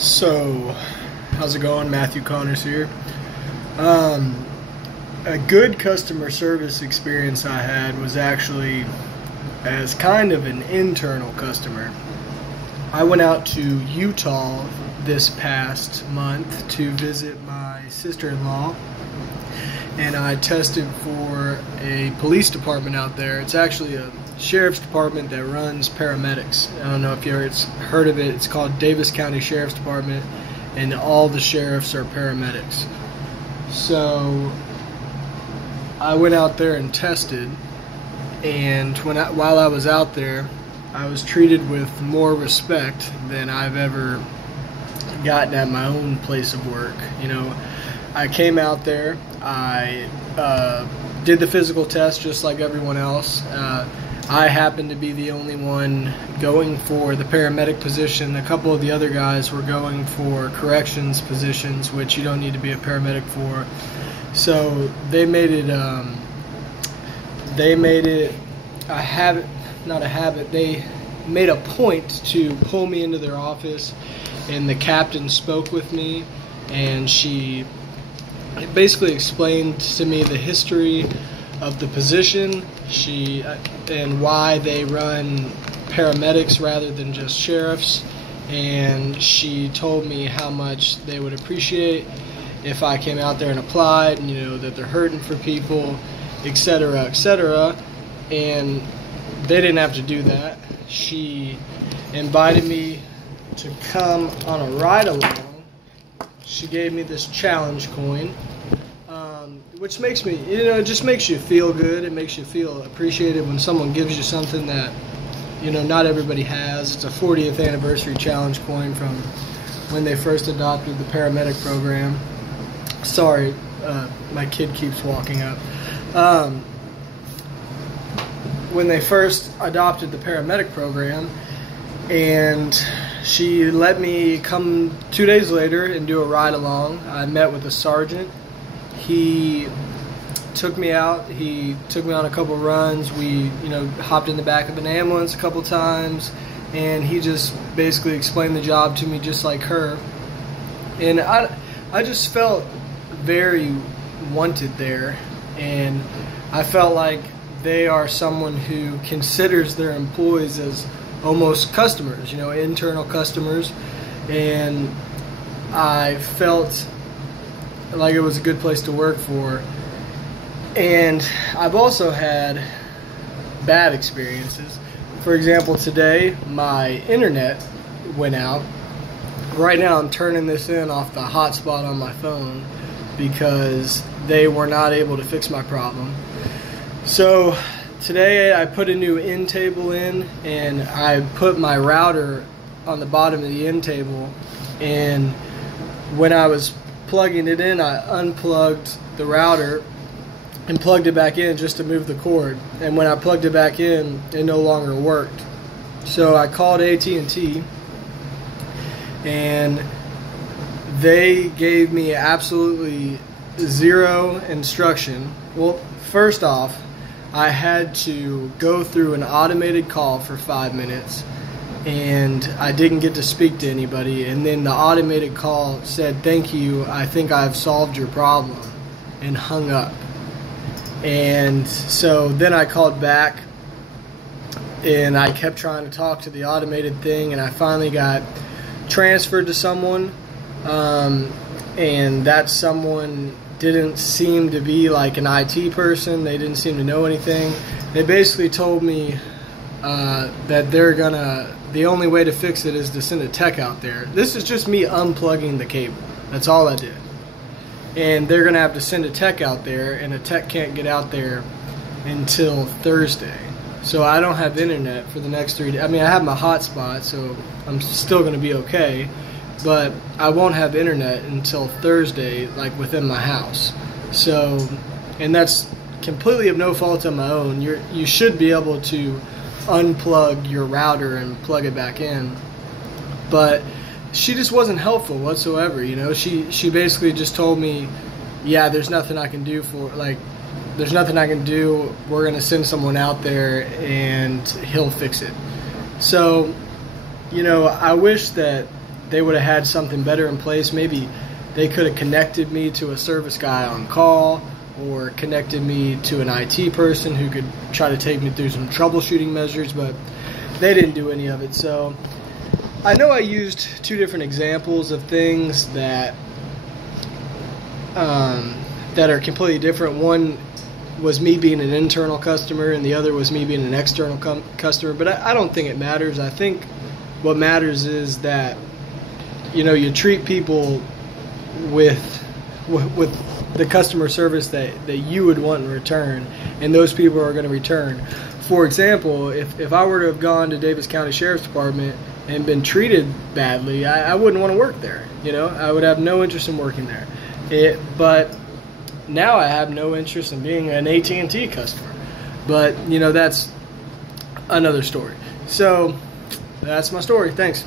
So, how's it going? Matthew Connors here. A good customer service experience I had was actually as kind of an internal customer. I went out to Utah this past month to visit my sister-in-law, and I tested for a police department out there. It's actually a sheriff's department that runs paramedics. I don't know if you've heard of it. It's called Davis County Sheriff's Department, and all the sheriffs are paramedics. So I went out there and tested, and while I was out there, I was treated with more respect than I've ever gotten at my own place of work. You know, I came out there, I did the physical test just like everyone else. I happened to be the only one going for the paramedic position. A couple of the other guys were going for corrections positions, which you don't need to be a paramedic for. So they made it a habit, not a habit, they made a point to pull me into their office, and the captain spoke with me, and she basically explained to me the history of the position, and why they run paramedics rather than just sheriffs, and she told me how much they would appreciate if I came out there and applied, and you know that they're hurting for people, etc., etc. And they didn't have to do that. She invited me to come on a ride along. She gave me this challenge coin, which makes me, it just makes you feel good. It makes you feel appreciated when someone gives you something that, not everybody has. It's a 40th anniversary challenge coin from when they first adopted the paramedic program. Sorry, my kid keeps walking up. When they first adopted the paramedic program, and she let me come 2 days later and do a ride along. I met with a sergeant. He took me out. He took me on a couple runs. We, hopped in the back of an ambulance a couple times, and he just basically explained the job to me just like her. And I just felt very wanted there, and I felt like they are someone who considers their employees as almost customers, internal customers, and I felt like it was a good place to work for. And I've also had bad experiences. For example, today my internet went out. Right now I'm turning this in off the hotspot on my phone because they were not able to fix my problem. So today I put a new end table in, and I put my router on the bottom of the end table, and when I was plugging it in, I unplugged the router and plugged it back in just to move the cord, and when I plugged it back in, it no longer worked. So I called AT&T, and they gave me absolutely zero instruction. Well, first off, I had to go through an automated call for 5 minutes, and I didn't get to speak to anybody, and then the automated call said, "Thank you, I think I've solved your problem," and hung up. And so then I called back, and I kept trying to talk to the automated thing, and I finally got transferred to someone, and that someone didn't seem to be like an IT person. They didn't seem to know anything. They basically told me that the only way to fix it is to send a tech out there. This is just me unplugging the cable. That's all I did. And they're going to have to send a tech out there, and a tech can't get out there until Thursday. So I don't have internet for the next 3 days. I mean, I have my hotspot, so I'm still going to be okay. But I won't have internet until Thursday, like within my house. So, and that's completely of no fault of my own. You should be able to unplug your router and plug it back in. But she just wasn't helpful whatsoever. She basically just told me, yeah, there's nothing I can do there's nothing I can do. We're going to send someone out there and he'll fix it. So, I wish that they would have had something better in place. Maybe they could have connected me to a service guy on call, or connected me to an IT person who could try to take me through some troubleshooting measures, but they didn't do any of it. So I know I used two different examples of things that that are completely different. One was me being an internal customer, and the other was me being an external customer, but I don't think it matters. I think what matters is that, you know, you treat people with the customer service that you would want in return, and those people are going to return. For example, if I were to have gone to Davis County Sheriff's Department and been treated badly, I wouldn't want to work there. You know, I would have no interest in working there. But now I have no interest in being an AT&T customer. But, you know, that's another story. So that's my story. Thanks.